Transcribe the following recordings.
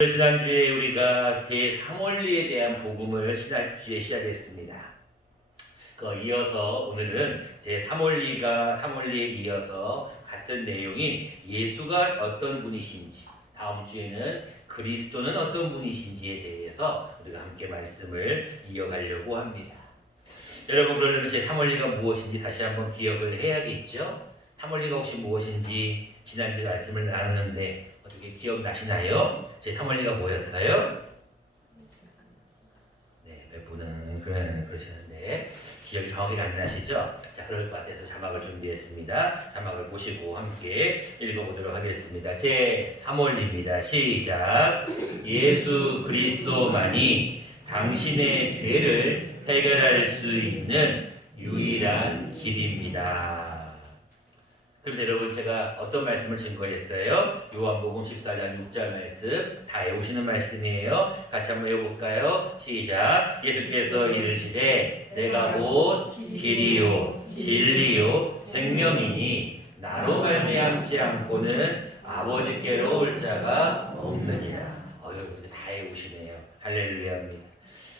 지난주에 우리가 제3원리에 대한 복음을 지난주에 시작했습니다. 이어서 오늘은 제3원리에 이어서 같은 내용인 예수가 어떤 분이신지, 다음 주에는 그리스도는 어떤 분이신지에 대해서 우리가 함께 말씀을 이어가려고 합니다. 여러분, 그러려면 제3원리가 무엇인지 다시 한번 기억을 해야겠죠? 3원리가 혹시 무엇인지 지난주에 말씀을 나눴는데 어떻게 기억나시나요? 제3원리가 뭐였어요? 네, 몇 분은 그러시는데 기억이 정확히 안 나시죠? 자, 그럴 것 같아서 자막을 준비했습니다. 자막을 보시고 함께 읽어보도록 하겠습니다. 제3원리입니다. 시작. 예수 그리스도만이 당신의 죄를 해결할 수 있는 유일한 길입니다. 그래서 여러분, 제가 어떤 말씀을 증거했어요? 요한복음 14장 6절 말씀 다 외우시는 말씀이에요. 같이 한번 외워볼까요? 시작. 예수께서 이르시되 내가 곧 길이요 진리요 생명이니 나로 말미암지 않고는 아버지께로 올 자가 없느니라. 여러분 다 외우시네요. 할렐루야입니다.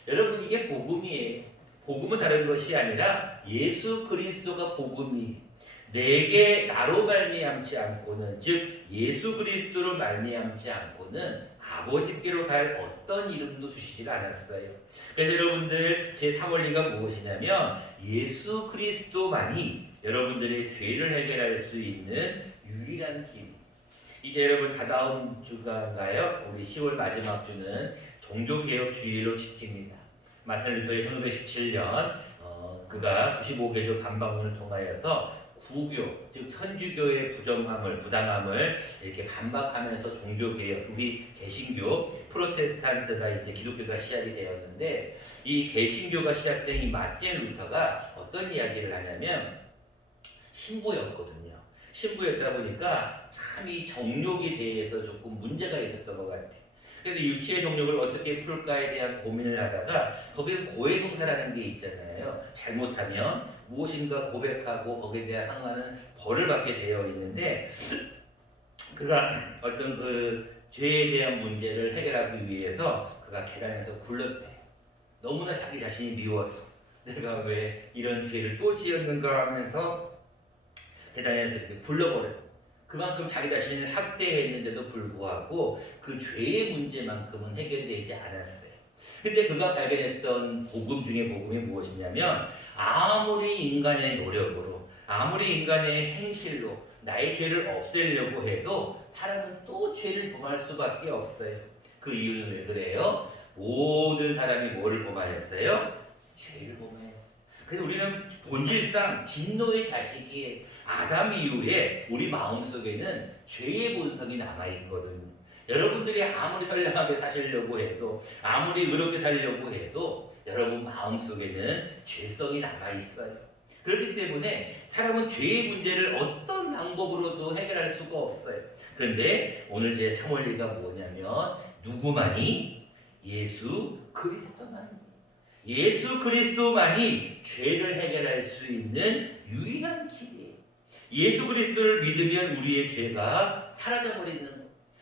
여러분, 이게 복음이에요. 복음은 다른 것이 아니라 예수 그리스도가 복음이에요. 내게 나로 말미암지 않고는, 즉 예수 그리스도로 말미암지 않고는 아버지께로 갈 어떤 이름도 주시지 않았어요. 그래서 여러분들, 제3원리가 무엇이냐면 예수 그리스도만이 여러분들의 죄를 해결할 수 있는 유일한 길. 이제 여러분, 다다음 주가가요, 우리 10월 마지막 주는 종교개혁 주일로 지킵니다. 마틴 루터의 1517년 그가 95개조 반박문을 통하여서 구교, 즉 천주교의 부당함을 이렇게 반박하면서 종교개혁, 우리 개신교, 프로테스탄트가 이제 기독교가 시작이 되었는데, 이 개신교가 시작된 이 마틴 루터가 어떤 이야기를 하냐면 신부였거든요. 신부였다 보니까 참 이 정욕에 대해서 조금 문제가 있었던 것 같아요. 그래서 유치의 정욕을 어떻게 풀까에 대한 고민을 하다가 거기에 고해성사라는 게 있잖아요. 잘못하면 무엇인가 고백하고 거기에 대한 항하는 벌을 받게 되어 있는데, 그가 어떤 그 죄에 대한 문제를 해결하기 위해서 그가 계단에서 굴렀대요. 너무나 자기 자신이 미워서 내가 왜 이런 죄를 또 지었는가 하면서 계단에서 이렇게 굴러버려요. 그만큼 자기 자신을 학대했는데도 불구하고 그 죄의 문제만큼은 해결되지 않았어요. 근데 그가 발견했던 복음 중에 복음이 무엇이냐면, 아무리 인간의 노력으로, 아무리 인간의 행실로 나의 죄를 없애려고 해도 사람은 또 죄를 범할 수밖에 없어요. 그 이유는 왜 그래요? 모든 사람이 뭐를 범하였어요? 죄를 범하였어요. 그래서 우리는 본질상 진노의 자식이에요. 아담 이후에 우리 마음속에는 죄의 본성이 남아있거든요. 여러분들이 아무리 선량하게 사시려고 해도, 아무리 의롭게 살려고 해도 여러분 마음속에는 죄성이 남아있어요. 그렇기 때문에 사람은 죄의 문제를 어떤 방법으로도 해결할 수가 없어요. 그런데 오늘 제 3원리가 뭐냐면, 누구만이? 예수 그리스도만이. 예수 그리스도만이 죄를 해결할 수 있는 유일한 길이에요. 예수 그리스도를 믿으면 우리의 죄가 사라져버리는 것.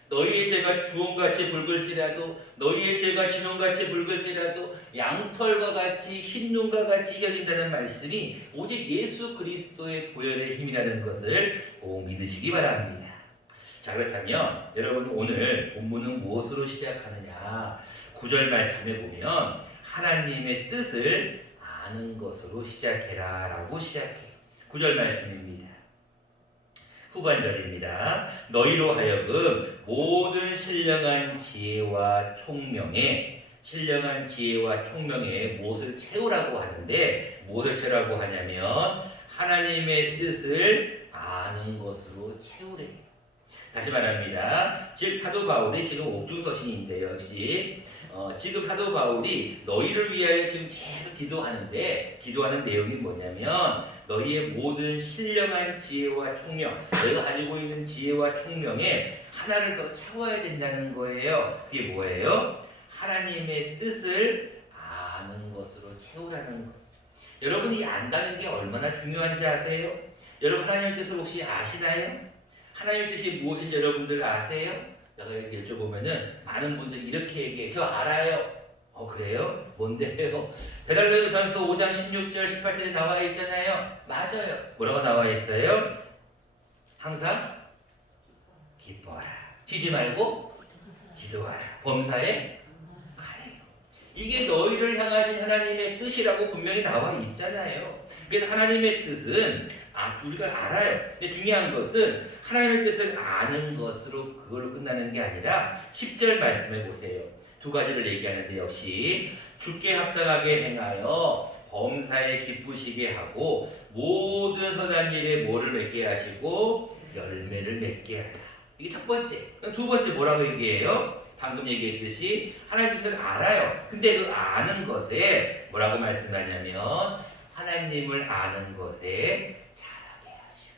너희의 죄가 주홍같이 붉을지라도, 너희의 죄가 진홍같이 붉을지라도 양털과 같이 흰눈과 같이 혀진다는 말씀이 오직 예수 그리스도의 보혈의 힘이라는 것을 꼭 믿으시기 바랍니다. 자, 그렇다면 여러분, 오늘 본문은 무엇으로 시작하느냐? 9절 말씀에 보면 하나님의 뜻을 아는 것으로 시작해라 라고 시작해요. 9절 말씀입니다. 후반절입니다. 너희로 하여금 모든 신령한 지혜와 총명에 무엇을 채우라고 하는데, 무엇을 채우라고 하냐면 하나님의 뜻을 아는 것으로 채우래요. 다시 말합니다. 즉 사도 바울이 지금 옥중서신인데요, 역시 지금 사도 바울이 너희를 위하여 지금 계속 기도하는데, 기도하는 내용이 뭐냐면 너희의 모든 신령한 지혜와 총명, 너희가 가지고 있는 지혜와 총명에 하나를 더 채워야 된다는 거예요. 그게 뭐예요? 하나님의 뜻을 아는 것으로 채우라는 것. 여러분이 안다는 게 얼마나 중요한지 아세요? 여러분, 하나님의 뜻을 혹시 아시나요? 하나님의 뜻이 무엇인지 여러분들 아세요? 내가 이렇게 여쭤보면은 많은 분들이 이렇게 얘기해. 저 알아요. 그래요? 뭔데요? 베드로전서 5장 16절 18절에 나와 있잖아요. 맞아요. 뭐라고 나와 있어요? 항상 기뻐하라. 쉬지 말고 기도하라. 범사에 가래요. 이게 너희를 향하신 하나님의 뜻이라고 분명히 나와 있잖아요. 그래서 하나님의 뜻은 우리가 알아요. 근데 중요한 것은 하나님의 뜻을 아는 것으로 그걸로 끝나는 게 아니라 10절 말씀해 보세요. 두 가지를 얘기하는데 역시 주께 합당하게 행하여 범사에 기쁘시게 하고 모든 선한 일에 뭐를 맺게 하시고 열매를 맺게 하라. 이게 첫 번째. 두 번째 뭐라고 얘기해요? 방금 얘기했듯이 하나님 뜻을 알아요. 근데 그 아는 것에 뭐라고 말씀하냐면 하나님을 아는 것에 잘하게 하시오.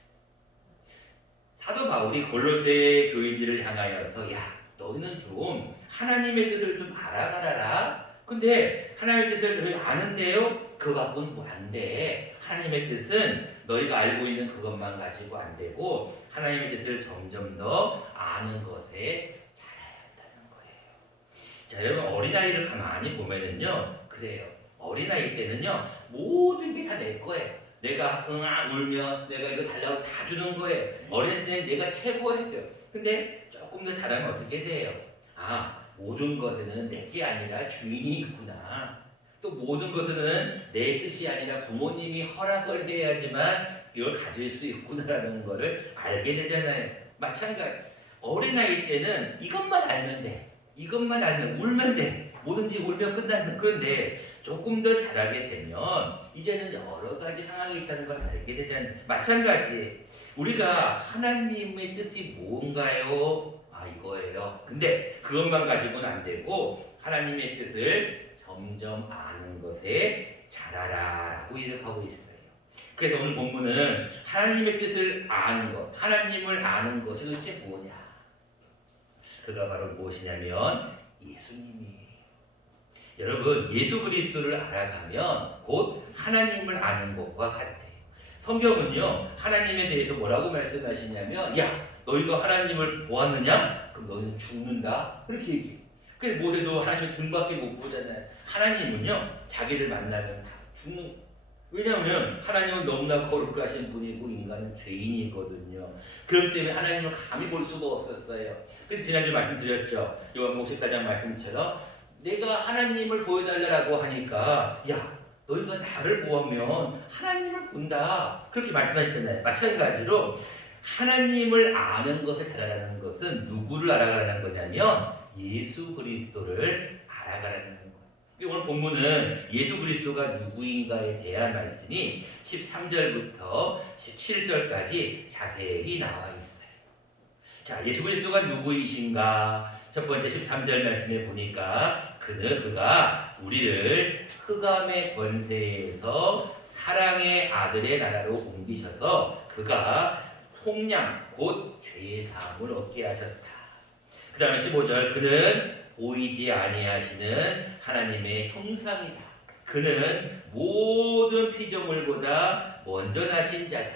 사도 바울이 골로새 교인들을 향하여서 야 너희는 좀 하나님의 뜻을 좀 알아가라. 근데 하나님의 뜻을 너희 아는데요? 그거 갖고는 뭐 안 돼. 하나님의 뜻은 너희가 알고 있는 그것만 가지고 안 되고 하나님의 뜻을 점점 더 아는 것에 잘해야 한다는 거예요. 자, 여러분 어린아이를 가만히 보면은요. 그래요. 어린아이 때는요. 모든 게 다 내 거예요. 내가 울면 내가 이거 달라고 다 주는 거예요. 어린 때는 내가 최고예요. 근데 조금 더 자라면 어떻게 돼요? 모든 것에는 내 게 아니라 주인이 있구나. 또 모든 것에는 내 뜻이 아니라 부모님이 허락을 해야지만 이걸 가질 수 있구나라는 것을 알게 되잖아요. 마찬가지. 어린아이 때는 이것만 알면 돼. 이것만 알면 울면 돼. 뭐든지 울면 끝나는. 그런데 조금 더 자라게 되면 이제는 여러 가지 상황이 있다는 걸 알게 되잖아요. 마찬가지. 우리가 하나님의 뜻이 뭔가요? 이거예요. 근데 그것만 가지고는 안 되고 하나님의 뜻을 점점 아는 것에 잘하라라고 이렇게하고 있어요. 그래서 오늘 본문은 하나님의 뜻을 아는 것, 하나님을 아는 것이 도대체 뭐냐? 그가 바로 무엇이냐면 예수님이에요. 여러분 예수 그리스도를 알아가면 곧 하나님을 아는 것과 같아요. 성경은요 하나님에 대해서 뭐라고 말씀하시냐면 야 너희가 하나님을 보았느냐? 그럼 너희는 죽는다. 그렇게 얘기해요. 그래서 모세도 하나님의 등밖에 못 보잖아요. 하나님은요 자기를 만나면 다 죽는. 왜냐하면 하나님은 너무나 거룩하신 분이고 인간은 죄인이거든요. 그렇기 때문에 하나님을 감히 볼 수가 없었어요. 그래서 지난주에 말씀드렸죠. 요한복음 14장 말씀처럼 내가 하나님을 보여달라고 하니까 야 너희가 나를 보면 하나님을 본다. 그렇게 말씀하셨잖아요. 마찬가지로 하나님을 아는 것을 잘하라는 것은 누구를 알아가라는 거냐면 예수 그리스도를 알아가라는 거예요. 오늘 본문은 예수 그리스도가 누구인가에 대한 말씀이 13절부터 17절까지 자세히 나와 있어요. 자, 예수 그리스도가 누구이신가? 첫 번째 13절 말씀에 보니까 그가 우리를 흑암의 권세에서 사랑의 아들의 나라로 옮기셔서 그가 속량 곧 죄의 사함을 얻게 하셨다. 그 다음에 15절 그는 보이지 아니하시는 하나님의 형상이다. 그는 모든 피조물보다 먼저 나신 자다.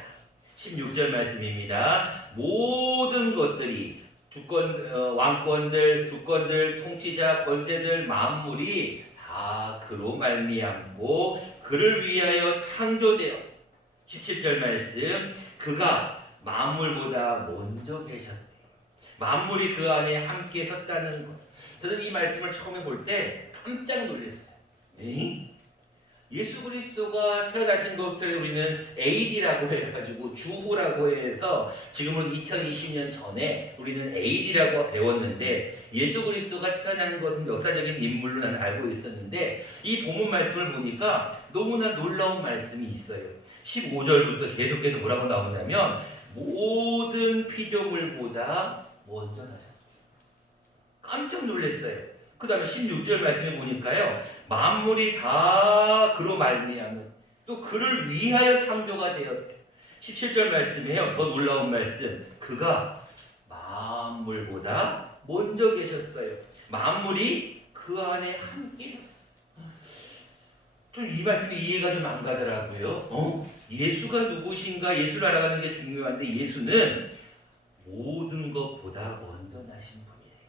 16절 말씀입니다. 모든 것들이 왕권들, 주권들, 통치자, 권세들, 만물이 다 그로 말미암고 그를 위하여 창조되어 17절 말씀 그가 만물보다 먼저 계셨대요. 만물이 그 안에 함께 섰다는 것. 저는 이 말씀을 처음에 볼 때 깜짝 놀랐어요. 네? 예수 그리스도가 태어나신 것을 우리는 AD라고 해가지고 주후라고 해서 지금은 2020년 전에 우리는 AD라고 배웠는데 예수 그리스도가 태어난 것은 역사적인 인물로 나는 알고 있었는데 이 본문 말씀을 보니까 너무나 놀라운 말씀이 있어요. 15절부터 계속해서 뭐라고 나오냐면 모든 피조물보다 먼저 나셨어요. 깜짝 놀랐어요. 그 다음에 16절 말씀에 보니까요. 만물이 다 그로 말미암은 또 그를 위하여 창조가 되었대. 17절 말씀에요. 더 놀라운 말씀. 그가 만물보다 먼저 계셨어요. 만물이 그 안에 함께 계셨어요. 좀 이 말씀이 이해가 좀 안 가더라고요. 예수가 누구신가? 예수를 알아가는 게 중요한데 예수는 모든 것보다 먼저 나신 분이에요.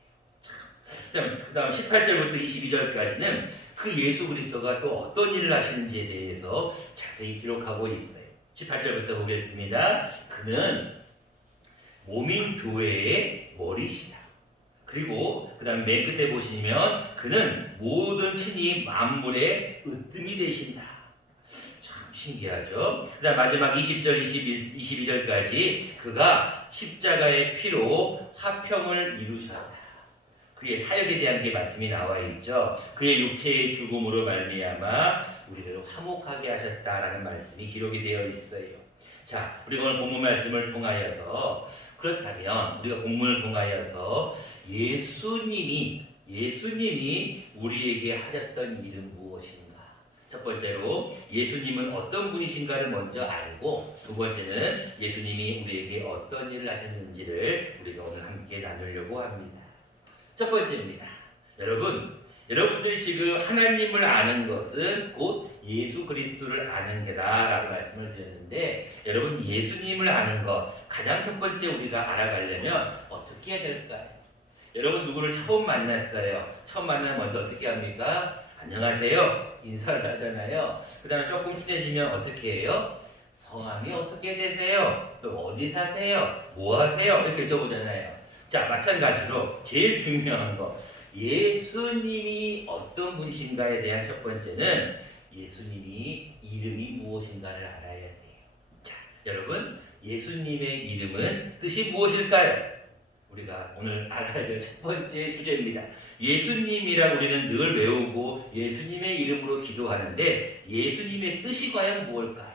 그다음 18절부터 22절까지는 그 예수 그리스도가 또 어떤 일을 하시는지에 대해서 자세히 기록하고 있어요. 18절부터 보겠습니다. 그는 몸인 교회의 머리시다. 그리고 그 다음 맨 끝에 보시면 그는 모든 친히 만물의 으뜸이 되신다. 참 신기하죠. 그 다음 마지막 20절 22절까지 그가 십자가의 피로 화평을 이루셨다. 그의 사역에 대한 게 말씀이 나와 있죠. 그의 육체의 죽음으로 말미암아 우리를 화목하게 하셨다라는 말씀이 기록이 되어 있어요. 자, 우리가 오늘 본문 말씀을 통하여서 그렇다면 우리가 본문을 통하여서 예수님이 우리에게 하셨던 일은 무엇인가? 첫 번째로 예수님은 어떤 분이신가를 먼저 알고, 두 번째는 예수님이 우리에게 어떤 일을 하셨는지를 우리가 오늘 함께 나누려고 합니다. 첫 번째입니다. 여러분들이 지금 하나님을 아는 것은 곧 예수 그리스도를 아는 게다라고 말씀을 드렸는데, 여러분 예수님을 아는 것 가장 첫 번째 우리가 알아가려면 어떻게 해야 될까요? 여러분 누구를 처음 만났어요. 처음 만나면 먼저 어떻게 합니까? 안녕하세요. 인사를 하잖아요. 그 다음에 조금 친해지면 어떻게 해요? 성함이 어떻게 되세요? 또 어디 사세요? 뭐 하세요? 이렇게 여쭤보잖아요. 자, 마찬가지로 제일 중요한 거, 예수님이 어떤 분이신가에 대한 첫 번째는 예수님이 이름이 무엇인가를 알아야 돼요. 자, 여러분 예수님의 이름은 뜻이 무엇일까요? 우리가 오늘 알아야 될 첫 번째 주제입니다. 예수님이라 우리는 늘 외우고 예수님의 이름으로 기도하는데 예수님의 뜻이 과연 무엇일까요?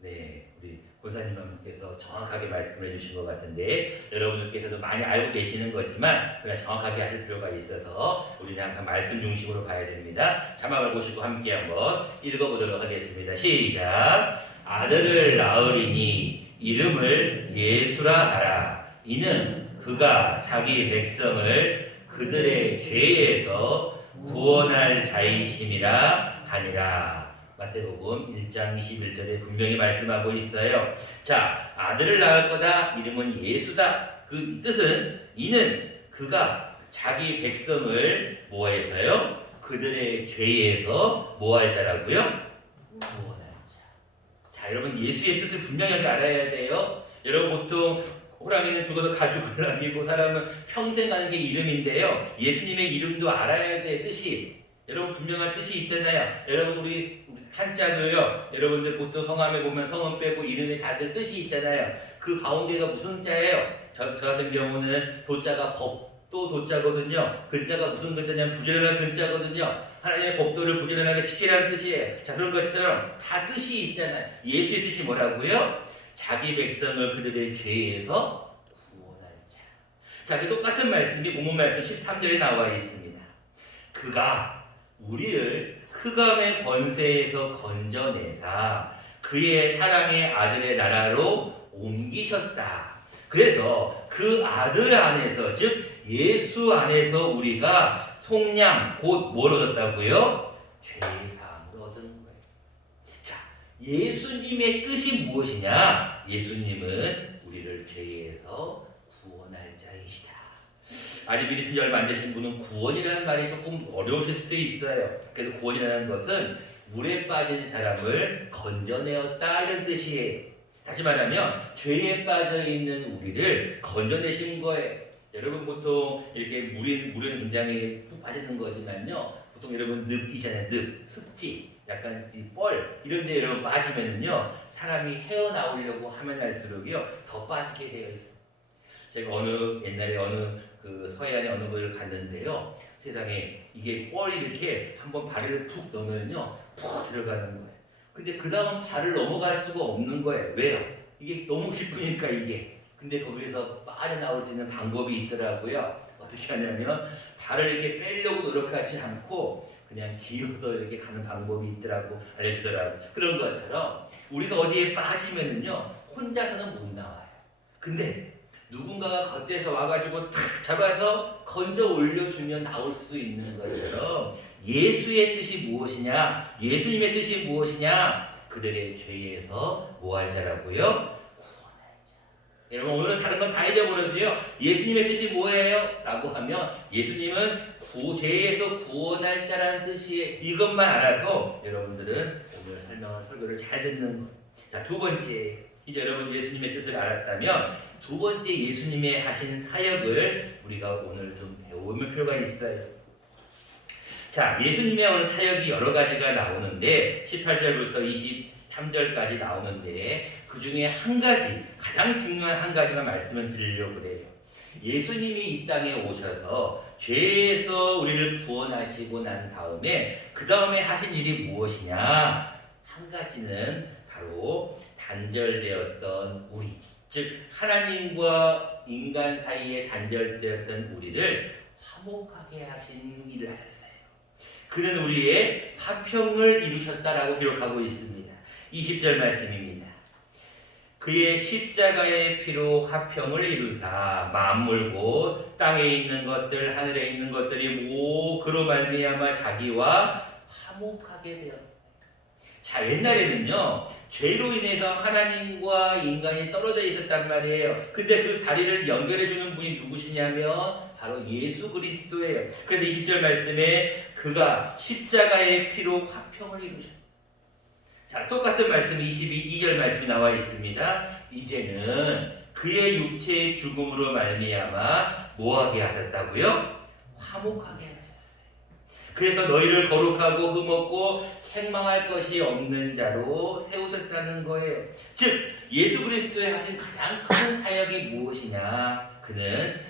네, 우리 권사님께서 정확하게 말씀해 주신 것 같은데 여러분들께서도 많이 알고 계시는 거지만 그냥 정확하게 하실 필요가 있어서 우리는 항상 말씀 중심으로 봐야 됩니다. 자막을 보시고 함께 한번 읽어보도록 하겠습니다. 시작. 아들을 낳으리니 이름을 예수라 하라. 이는 그가 자기 백성을 그들의 죄에서 구원할 자이심이라 하니라. 마태복음 1장 21절에 분명히 말씀하고 있어요. 자, 아들을 낳을 거다. 이름은 예수다. 그 뜻은 이는 그가 자기 백성을 뭐해서요? 그들의 죄에서 뭐할 자라고요? 구원할 자. 자, 여러분 예수의 뜻을 분명히 알아야 돼요. 여러분 보통 호랑이는 죽어서 가죽을 남기고 사람은 평생 가는 게 이름인데요. 예수님의 이름도 알아야 돼. 뜻이. 여러분 분명한 뜻이 있잖아요. 여러분 우리 한자도요. 여러분들 보통 성함에 보면 성은 빼고 이름에 다들 뜻이 있잖아요. 그 가운데가 무슨 자예요? 저 같은 경우는 도자가 법도 도자거든요. 근자가 무슨 근자냐면 부지런한 근자거든요. 하나님의 법도를 부지런하게 지키라는 뜻이에요. 자, 그런 것처럼 다 뜻이 있잖아요. 예수의 뜻이 뭐라고요? 자기 백성을 그들의 죄에서 구원할 자. 자, 그 똑같은 말씀이 본문 말씀 13절에 나와 있습니다. 그가 우리를 흑암의 권세에서 건져내사 그의 사랑의 아들의 나라로 옮기셨다. 그래서 그 아들 안에서, 즉 예수 안에서 우리가 속량, 곧 뭘 얻었다고요? 죄사함을 얻은 거예요. 자, 예수님의 뜻이 무엇이냐? 예수님은 우리를 죄에서 구원할 자이시다. 아직 믿으신 지 얼마 안 되신 분은 구원이라는 말이 조금 어려우실 수도 있어요. 그래서 구원이라는 것은 물에 빠진 사람을 건져내었다 이런 뜻이에요. 다시 말하면 죄에 빠져 있는 우리를 건져내신 거예요. 여러분 보통 이렇게 물은 굉장히 푹 빠지는 거지만요. 보통 여러분 늪이잖아요. 늪, 습지, 약간 뻘 이런 데 여러분 빠지면은요. 사람이 헤어나오려고 하면 할수록요. 더 빠지게 되어 있어요. 제가 옛날에 그 서해안에 어느 곳을 갔는데요. 세상에 이게 뻘이 이렇게 한번 발을 푹 넣으면요. 푹 들어가는 거예요. 근데 그 다음 발을 넘어갈 수가 없는 거예요. 왜요? 이게 너무 깊으니까 이게. 근데 거기서 빠져나올 수 있는 방법이 있더라고요. 어떻게 하냐면 발을 이렇게 빼려고 노력하지 않고 그냥 기어서 이렇게 가는 방법이 있더라고 알려주더라고. 그런 것처럼 우리가 어디에 빠지면은요. 혼자서는 못 나와요. 근데 누군가가 겉에서 와가지고 탁 잡아서 건져 올려주면 나올 수 있는 것처럼 예수의 뜻이 무엇이냐? 예수님의 뜻이 무엇이냐? 그들의 죄에서 뭐 할 자라고요? 구원할 자. 여러분 오늘은 다른 건 다 잊어버려도요. 예수님의 뜻이 뭐예요? 라고 하면 예수님은 죄에서 구원할 자라는 뜻이에요. 이것만 알아도 여러분들은 오늘 설교를 잘 듣는 거예요. 자, 두 번째, 이제 여러분 예수님의 뜻을 알았다면 두 번째 예수님의 하신 사역을 우리가 오늘 좀 배울 필요가 있어요. 자, 예수님의 오늘 사역이 여러 가지가 나오는데 18절부터 23절까지 나오는데 그 중에 한 가지, 가장 중요한 한 가지만 말씀을 드리려고 그래요. 예수님이 이 땅에 오셔서 죄에서 우리를 구원하시고 난 다음에 그 다음에 하신 일이 무엇이냐? 한 가지는 바로 단절되었던 우리, 즉 하나님과 인간 사이에 단절되었던 우리를 화목하게 하신 일을 하셨어요. 그는 우리의 화평을 이루셨다라고 기록하고 있습니다. 20절 말씀입니다. 그의 십자가의 피로 화평을 이루사 만물 곧 땅에 있는 것들 하늘에 있는 것들이 그로 말미암아 자기와 화목하게 되었어요. 자, 옛날에는요 죄로 인해서 하나님과 인간이 떨어져 있었단 말이에요. 근데 그 다리를 연결해 주는 분이 누구시냐면 바로 예수 그리스도예요. 그런데 20절 말씀에 그가 십자가의 피로 화평을 이루셨어요. 자, 똑같은 말씀이 22절 말씀이 나와 있습니다. 이제는 그의 육체의 죽음으로 말미암아 뭐하게 하셨다고요? 화목하게 하셨어요. 그래서 너희를 거룩하고 흠없고 책망할 것이 없는 자로 세우셨다는 거예요. 즉 예수 그리스도의 하신 가장 큰 사역이 무엇이냐? 그는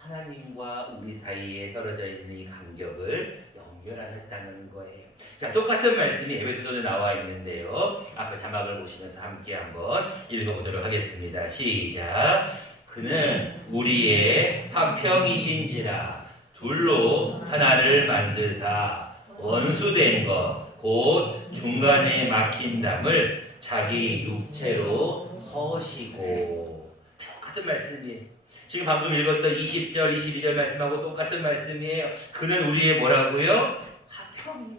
하나님과 우리 사이에 떨어져 있는 이 간격을 연결하셨다는 거예요. 자, 똑같은 말씀이 에베소서에 나와 있는데요. 앞에 자막을 보시면서 함께 한번 읽어보도록 하겠습니다. 시작. 그는 우리의 화평이신지라 둘로 하나를 만드사 원수된 것 곧 중간에 막힌 담을 자기 육체로 허시고. 똑같은 말씀이에요. 지금 방금 읽었던 20절, 22절 말씀하고 똑같은 말씀이에요. 그는 우리의 뭐라고요? 화평이에요.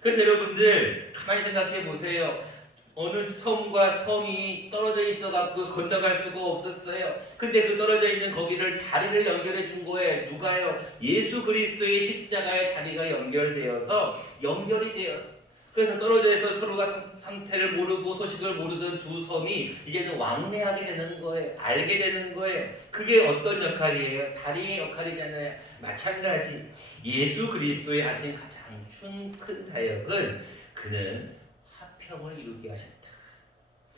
그런데 여러분들 가만히 생각해 보세요. 어느 섬과 섬이 떨어져 있어갖고 건너갈 수가 없었어요. 근데 그 떨어져 있는 거기를 다리를 연결해 준 거예요. 누가요? 예수 그리스도의 십자가의 다리가 연결되어서 연결이 되었어요. 그래서 떨어져 있어 서로가 상태를 모르고 소식을 모르던 두 섬이 이제는 왕래하게 되는 거예요. 알게 되는 거예요. 그게 어떤 역할이에요? 다리의 역할이잖아요. 마찬가지 예수 그리스도의 하신 가장 큰 사역은 그는 화평을 이루게 하셨다.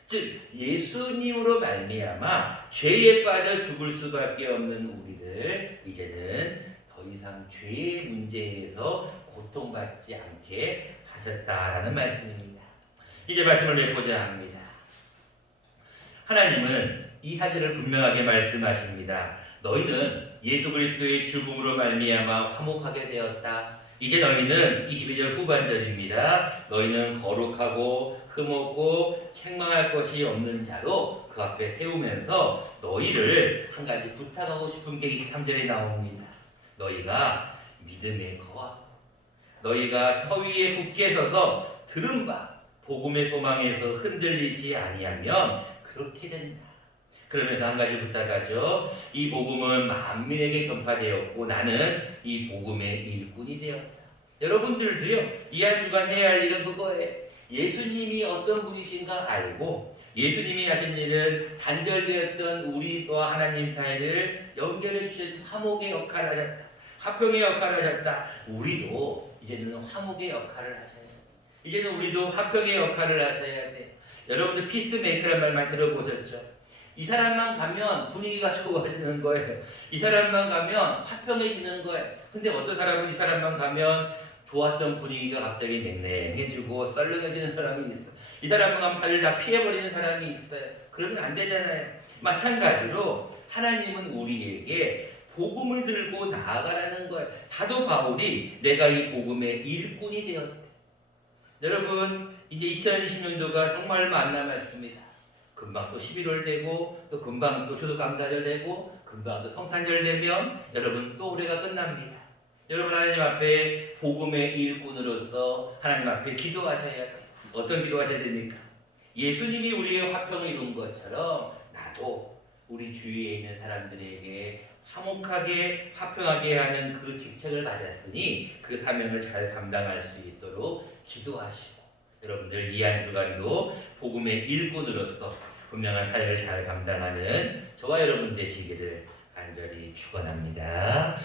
즉 예수님으로 말미암아 죄에 빠져 죽을 수밖에 없는 우리를 이제는 더 이상 죄의 문제에서 고통받지 않게 하셨다라는 말씀입니다. 이제 말씀을 맺고자 합니다. 하나님은 이 사실을 분명하게 말씀하십니다. 너희는 예수 그리스도의 죽음으로 말미암아 화목하게 되었다. 이제 너희는 22절 후반절입니다. 너희는 거룩하고 흠없고 책망할 것이 없는 자로 그 앞에 세우면서 너희를 한 가지 부탁하고 싶은 게 23절에 나옵니다. 너희가 믿음에 거하고 너희가 터 위에 굳게 서서 들은 바 복음의 소망에서 흔들리지 아니하면 그렇게 된다. 그러면서 한 가지 부탁하죠. 이 복음은 만민에게 전파되었고 나는 이 복음의 일꾼이 되었다. 여러분들도요. 이 한 주간 해야 할 일은 그거예요. 예수님이 어떤 분이신가 알고 예수님이 하신 일은 단절되었던 우리와 하나님 사이를 연결해 주신 화목의 역할을 하셨다. 화평의 역할을 하셨다. 우리도 이제는 화목의 역할을 하셔야 돼요. 이제는 우리도 화평의 역할을 하셔야 돼요. 여러분들 피스메이커란 말만 들어보셨죠? 이 사람만 가면 분위기가 좋아지는 거예요. 이 사람만 가면 화평해지는 거예요. 근데 어떤 사람은 이 사람만 가면 좋았던 분위기가 갑자기 냉랭해지고 썰렁해지는 사람이 있어요. 이 사람만 가면 다들 다 피해버리는 사람이 있어요. 그러면 안 되잖아요. 마찬가지로 하나님은 우리에게 복음을 들고 나아가라는 거예요. 사도 바울이 내가 이 복음의 일꾼이 되었다. 여러분 이제 2020년도가 정말 얼마 안 남았습니다. 금방 또 11월 되고 또 금방 또 추수감사절 되고 금방 또 성탄절 되면 여러분 또 올해가 끝납니다. 여러분 하나님 앞에 복음의 일꾼으로서 하나님 앞에 기도하셔야 돼요. 어떤 기도하셔야 됩니까? 예수님이 우리의 화평을 이룬 것처럼 나도 우리 주위에 있는 사람들에게 화목하게 화평하게 하는 그 직책을 받았으니 그 사명을 잘 감당할 수 있도록 기도하시고 여러분들 이 한 주간도 복음의 일꾼으로서 분명한 사역을 잘 감당하는 저와 여러분 되시기를 간절히 축원합니다.